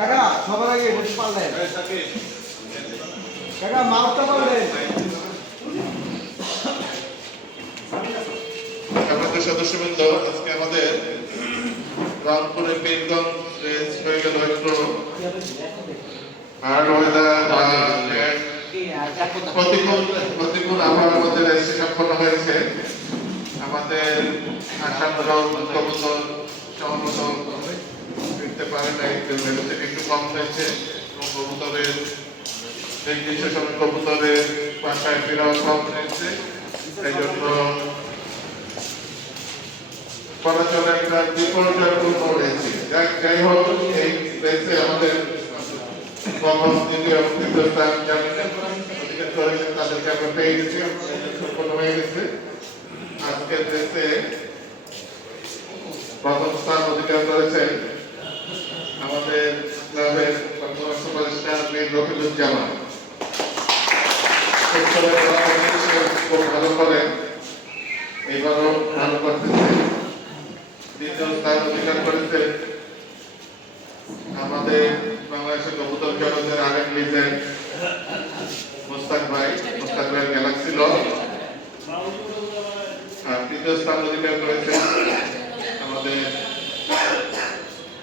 কাকা সবার আগে বসে পারলেন কাকা মাউসটা পারলেন আমাদের সদস্যবৃন্দ আজকে আমাদের রামপুরে পীরগঞ্জ রেঞ্জ হয়ে গেল একটু হার্ড ওয়েদার প্রতিকূল আবহাওয়ার মধ্যে রেঞ্জটি সম্পন্ন হয়েছে। আমাদের আসামরাও কবুতর সহমতো ফিরতে পারে নাই, একটু কম হয়েছে এবং কবুতরের নির্দিষ্ট সময় কবুতরের বাসায় ফেরাও কম হয়েছে। এই জন্য চলাচলে একটা বিপর্যয়পূর্ণ রয়েছে। যাই হোক, এই রেসে আমাদের প্রথম দ্বিতীয় তৃতীয় স্থান অধিকার করেছেন, তাদেরকে আমরা পেয়ে গেছি, সম্পন্ন হয়ে গেছে। আজকের রেসে প্রথম স্থান অধিকার করেছেন আমাদের ক্লাবের সুপারস্টার মীর রফিকুজ্জামান। খুব ভালো করেন, এইবারও ভালো করতেছে। দ্বিতীয় স্থান অধিকার করেছে আমাদের বাংলাদেশের কবুতর জগতের আরেক লিজেন্ড মোস্তাক ভাই গ্যালাক্সি ল। আর তৃতীয় স্থান অধিকার করেছে আমাদের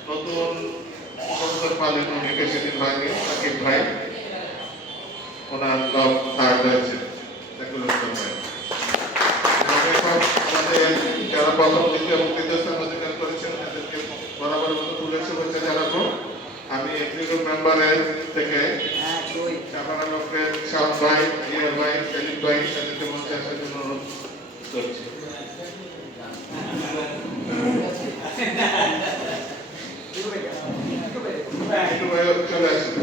নতুন কবুতর পালক বেশি দিন হয়নি সাকিব ভাই, ওনার লব থার্ড হয়েছে। আমাদের যারা প্রথম দ্বিতীয় এবং তৃতীয় স্থান অধিকার করেছেন তাদেরকে বরাবর মতো ফুলের শুভেচ্ছা জানাবো। আমি এক্সিকিউটিভ মেম্বারের থেকে চাপানাগরের শাহ ভাই, জিয়া ভাই, সেলিম ভাই তাদেরকে মঞ্চে আসার জন্য অনুরোধ করছি। চলে আসুন।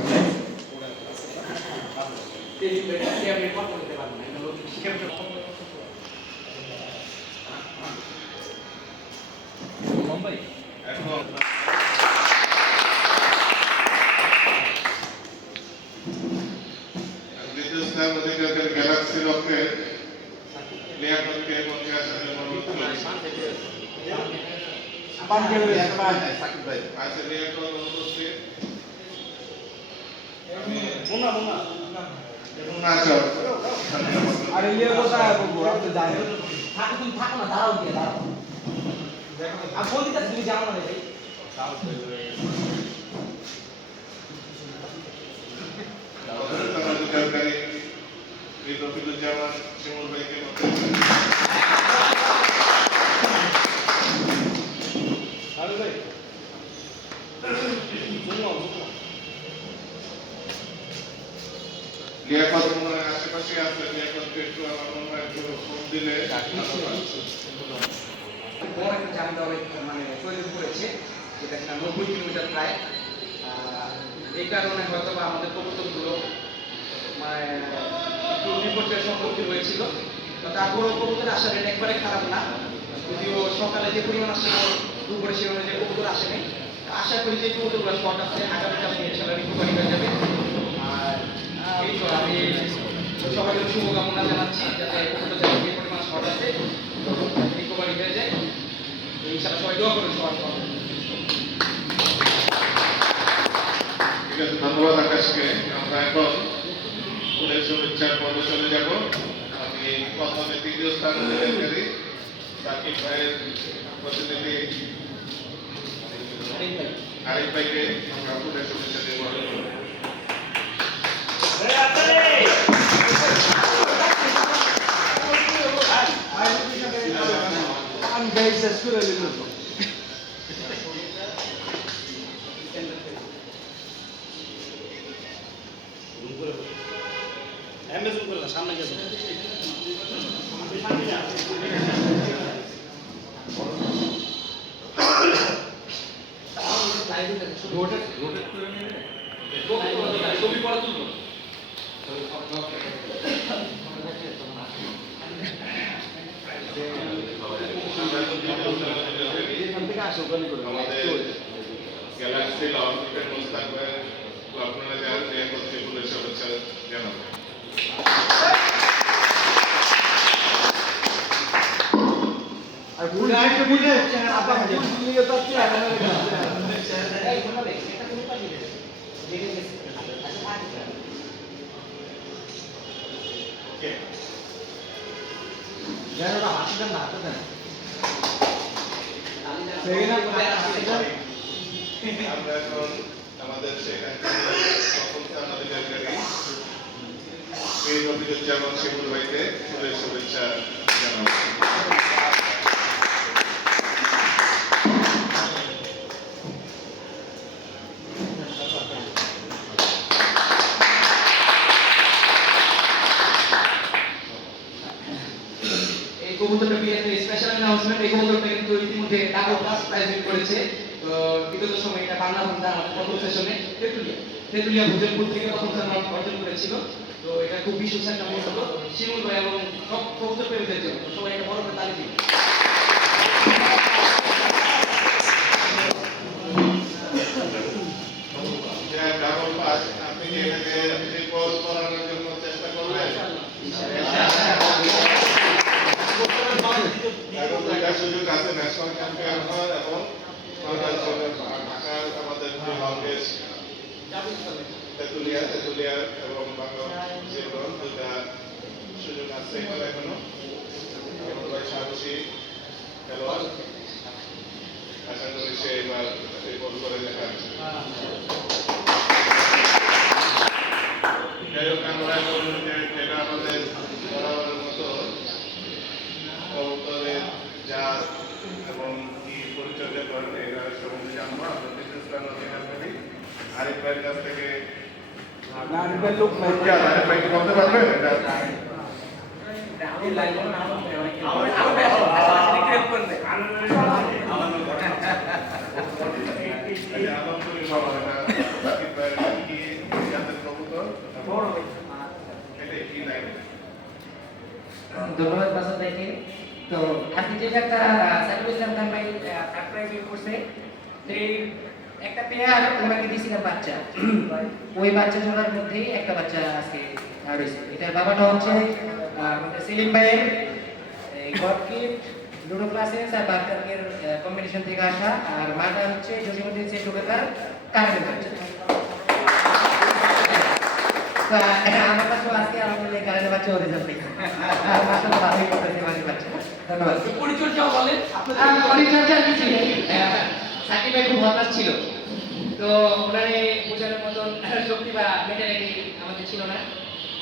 গ্যালাক্সি রকের লিয়াকতকে মঞ্চে আসার জন্য অনুরোধ করছি। আচ্ছা, লিয়াকত অনুপস্থিত। আরে লিয়াকত বলবো আপনি জানেন তুমি থাকো না, দাঁড়াও গিয়ে দাঁড়াও। আর বলতে তুমি যাও না ভাই। রফিকুজ্জামান শিমুল ভাইকে লিয়াকত আশেপাশে আছে, লিয়াকতকে একটু আমার মনে হয় একটু ফোন দিলে বড় একটা জাম দেওয়া মানে তৈরি করেছে, যেটা কিনা 90 কিলোমিটার প্রায়। এই কারণে হয়তো বা আমাদের কবুতরগুলো মানে একটু বিপর্যয়ের সম্মুখীন হয়েছিল। তারপরেও কবুতর আসার রেট একবারে খারাপ না, যদিও সকালে যে পরিমাণ আসছিল দুপুরে সে অনুযায়ী কবুতর আসেনি। আশা করি যে কবুতরগুলো শর্ট আছে, আগামীকাল ইনশাআল্লাহ রিকভারি হয়ে যাবে। আর এই তো আমি সবাইকে শুভকামনা জানাচ্ছি যাতে কবুতর যাতে যে পরিমাণ শর্ট আছে রিকভারি হয়ে যায়। ইনশাআল্লাহ সবাই দোয়া করুন সবার জন্য। ঠিক আছে, ধন্যবাদ আকাশকে। আমরা এখন ফুলের শুভেচ্ছার পর্বে চলে যাব। আমি প্রথমে তৃতীয় স্থান অধিকারী সাকিব ভাইয়ের প্রতিনিধি আরিফ ভাইকে আমরা ফুলের শুভেচ্ছা দিয়ে বরণ করব। আমি গাড়ি শেষ করে নিল সামনে গেছে ছবি পরে তুলবো। আমাদের গ্যালাক্সি লঞ্চের মোস্তাক ভাই আপনারা যারা নিয়ে করতে ফুলের শুভেচ্ছা জানাবেন। আর ফুল আইতে বুঝে আপা ফুল নিয়ে যাচ্ছে এখন এই শোনা রে, এটা তুমি পাঠিয়ে দে। আসলে না তো দেন সেকেন্ড আমরা এখন আমাদের সেখানে আমাদের ব্যাপারে এই অভিযোগজামান শিবুর ভাইকে ফুলের শুভেচ্ছা জানাচ্ছি। এই কবুতরটা পেয়ে একটা স্পেশাল অ্যানাউন্সমেন্ট, এই কবুতরটা কিন্তু ইতিমধ্যে ডাবল ফার্স্ট প্রাইজ উইন করেছে। তো বিগত সময়ে এটা বাংলা ভাষা আমাদের প্রথম সেশনে তেতুলিয়া ভুজনপুর থেকে প্রথম স্থান অর্জন করেছিল। তো এটা খুব বিশেষ একটা মুহূর্ত শিমুল ভাই এবং সব কবুতর প্রেমীদের জন্য। তো সবাই একটা বড় করে তালি দিন। ডাবল পাস আপনি কি এটাকে রিপোর্ট করানোর জন্য চেষ্টা করবেন? এখন দুইটা সুযোগ আছে, ন্যাশনাল চ্যাম্পিয়ন হওয়ার এবং ঢাকার আমাদের যে হলগেস তেতুলিয়া এবং বাংলাদেশের দুইটা সুযোগ আছে এখনো। ভাই সাহসী খেলোয়াড়, আশা করি সে এবার রিপোর্ট করে দেখাচ্ছে। যাই হোক, আমরা যেটা আমাদের বরাবরের মতো কবুতরের জাত এবং কি পরিচর্যা করেন এটা সম্বন্ধে জানবো। আমরা বিশেষ করি আরিফ ভাইয়ের কাছ থেকে। না আরিফের লোক নাই আরিফ ভাই কি বলতে পারবেন এটা? আমি লাইভ না ধন্যবাদ বাসা ভাইকে। তো আজকে যেটা একটা সাইফুল ইসলাম খান ভাই প্রাইজ করছে, সেই একটা পেয়ার ওনাকে দিয়েছিলাম বাচ্চা। ওই বাচ্চা জোড়ার মধ্যেই একটা বাচ্চা আজকে রয়েছে। এটার বাবাটা হচ্ছে আমাদের সেলিম ভাইয়ের গডকিট লুডো ক্লাসেস আর বার্কারের কম্বিনেশন থেকে আসা, আর মাটা হচ্ছে জসিমুদ্দিন সেন্টুকার কার্ডের বাচ্চা। আমার কাছে আজকে আলহামদুলিল্লাহ কারেন্টের বাচ্চা হতে যাচ্ছে। মাসাল্লাহ ভালোই করতেছে বাড়ির বাচ্চা। ধন্যবাদ। পরিচর্যাও বলেন পরিচর্যার কিছু নেই, সাকিব ভাই খুব হতাশ ছিল, তো ওনারে বোঝানোর মতন শক্তি বা মেন্টালিটি আমাদের ছিল না।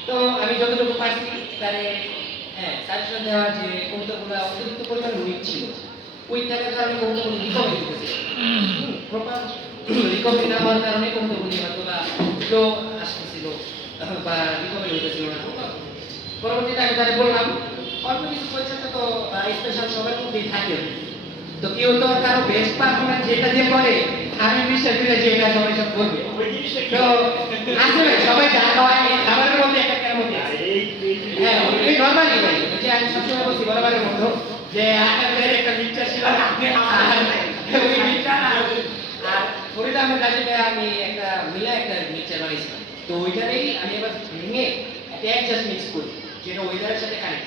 তো আমি যতটুকু পারছি তারে সাজেশন দেওয়া যে কবুতরগুলো অতিরিক্ত পরিমাণ উইক ছিল, উইক থাকার কারণে কবুতরগুলো রিকভারি দিতেছে, প্রপার রিকভারি না হওয়ার কারণে কবুতরগুলি হয়তো বা স্লো আসতেছিল বা রিকভারি হইতেছিল না। পরবর্তীতে আমি তারে বললাম অল্প কিছু পরিচর্যা তো স্পেশাল সবার মধ্যেই থাকে। তো কেউ তো কারো বেস্ট পারফরম্যান্স যেটা দিয়ে করে আমি বিশ্বাস করি যে এটা সবাই সব করবে। তো আসলে সবাই যা খাওয়ায় খাবারের মধ্যে একটা কেন মধ্যে আছে। হ্যাঁ ওই নরমালি ভাই, যে আমি সবসময় বলছি বরাবরের মতো যে আপনাদের একটা মিক্সচার ছিল না, ওই মিক্সচার আর ফরিদা আমার কাছে আমি একটা মিলা একটা মিক্সচার বানিয়েছিলাম। তো ওইটারেই আমি এবার ভেঙে একটা অ্যাডজাস্ট মিক্স করি যেটা ওয়েদারের সাথে কানেক্ট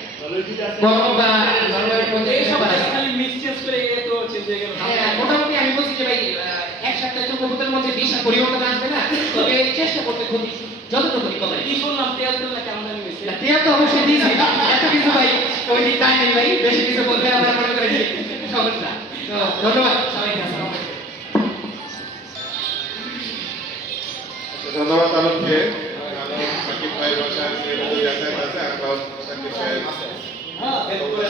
গরম বা নরমালের মধ্যে এইসব খালি মিক্স চেঞ্জ করে এ তো চেঞ্জ হয়ে গেল। হ্যাঁ মোটামুটি আমি বলছি যে ভাই এক সপ্তাহে তো কবুতরের মধ্যে বিশাল পরিবর্তন আসবে না, তবে চেষ্টা করতে ক্ষতি যতটুকু রিকভারি। কি শুনলাম তেল তেল না কেমন জানি হয়েছে। তেল তো অবশ্যই দিয়েছি, এত কিছু ভাই ওই দিক তাই নেই ভাই, বেশি কিছু বলতে আমরা মনে করি সমস্যা। তো ধন্যবাদ সবাইকে, আসসালামু আলাইকুম। ধন্যবাদ আলমকে। সাকিব ভাই বাসার নিয়মিত যাতায়াত আছে, আমরা সাকিব ভাইয়ের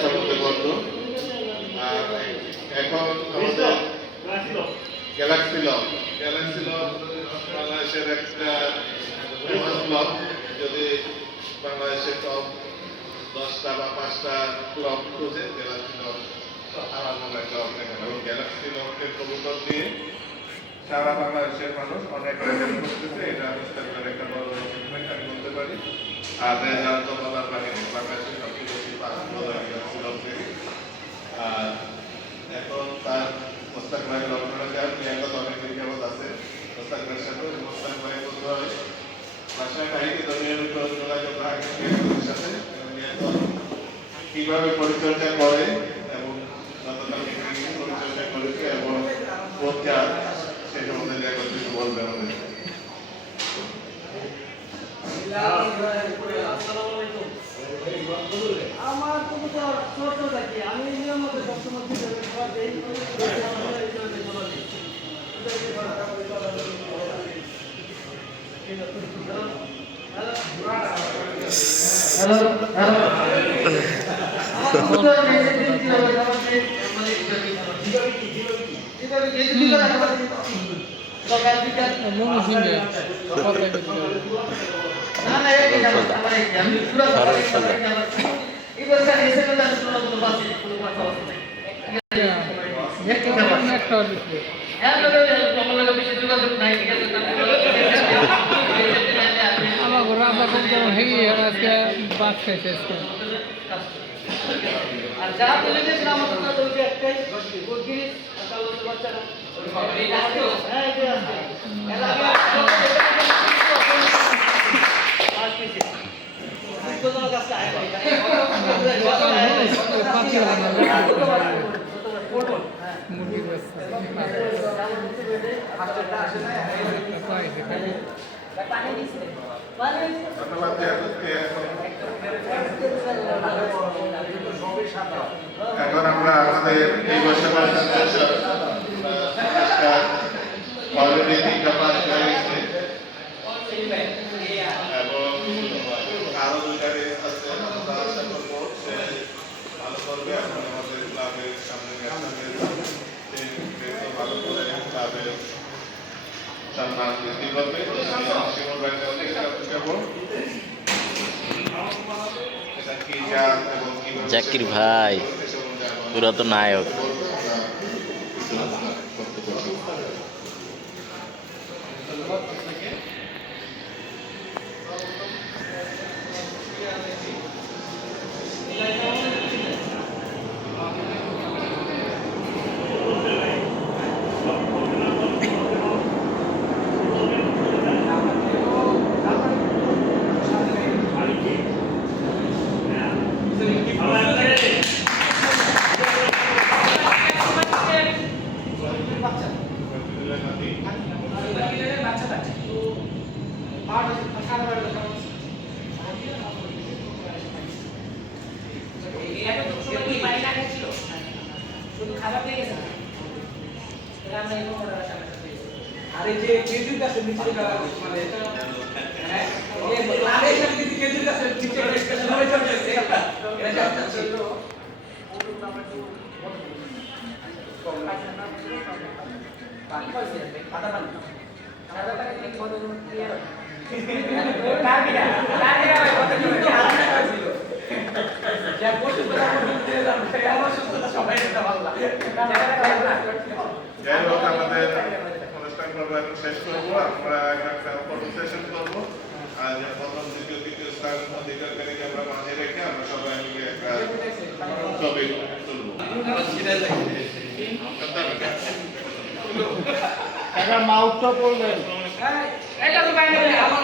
সম্বন্ধে বলতো। আর এখন আমাদের গ্যালাক্সি লব বাংলাদেশের একটা ফেমাস লব। যদি বাংলাদেশের টপ 10টা বা 5টা ক্লাব খুঁজে গ্যালাক্সি লব আমার মনে হয় ক্লাব নেবেন। এবং গ্যালাক্সি লবকে কবুতর দিয়ে সারা বাংলাদেশের মানুষ অনেক করতেছে। এটা মুস্তাকবের একটা বড় অ্যাচিভমেন্ট আমি বলতে পারি। আর রেজাল্ট তো বলার বাহিনী, বাংলাদেশের সবচেয়ে বেশি গ্যালাক্সি লব থেকে। আর এখন তার মোস্তাক ভাইয়ের লবণের যার নিয়াগত অনেক বিজ্ঞাপন আছে মোস্তাক ভাইয়ের সাথে। মোস্তাক ভাই বলতে হয় বাসায় কাহিনী নিয়মিত যোগাযোগ রাখেন সাথে কিভাবে পরিচর্যা করে এবং গতকাল পরিচর্যা করেছে এবং কোথা সেই সম্বন্ধে একবার কিছু বলবে আমাদের। আমার কবুতর ছোট থাকি আমার ঘরে আমরা খুব যেমন হেগে আজকে বাদ খাইছে আজকে আর যা বলে দিয়েছিল আমাদের তো ওই যে একটাই গুরগিরি কাল বলতে বাচ্চারা হ্যাঁ এই যে আছে এর আগে পাঁচ পিসে কত কাছে আয় ভাই মুরগির বাচ্চা পানি দিছে পানি ধন্যবাদ জিয়াদুলকে। এখন আমরা আমাদের এই বছরের অলরেডি 3টা পাস হয়ে গেছে এবং আরো 2টা রেস আছে। আমরা আশা করবো সে ভালো করবে এবং আমাদের ক্লাবের সামনে ভালো করে ক্লাবের সম্মান বৃদ্ধি করবে। আমি শিমুল ভাইয়ের কাছে যাবো এটা কি জাত এবং কিভাবে জাকির ভাই পুরা তো নায়ক। আরে যে কেজুর কাছে নিচে গেল মানে হ্যাঁ এই আরে সাথে যদি কেজুর কাছে নিচে ডিসকাশন হয়ে যাচ্ছে এটা যাচ্ছে পানি পাইছে পাতা পানি সাদা টাকা কি কত ক্লিয়ার টার্গেট ভাই কত কি টাকা ছিল যা বসে কথা বলতে দিলাম সেটা আমার সুস্থতা সবাই এটা ভালো লাগে যাই হোক আমাদের অনুষ্ঠান করবো এখন শেষ করবো। আমরা একটা ফটো সেশন করবো আর প্রথম দ্বিতীয় স্থান অধিকারীকে আমরা মাঝে রেখে আমরা সবাই মিলে একটা ছবি তুলবো। একটা মাউথটা পড়লেন এটা তো বাইরে আমার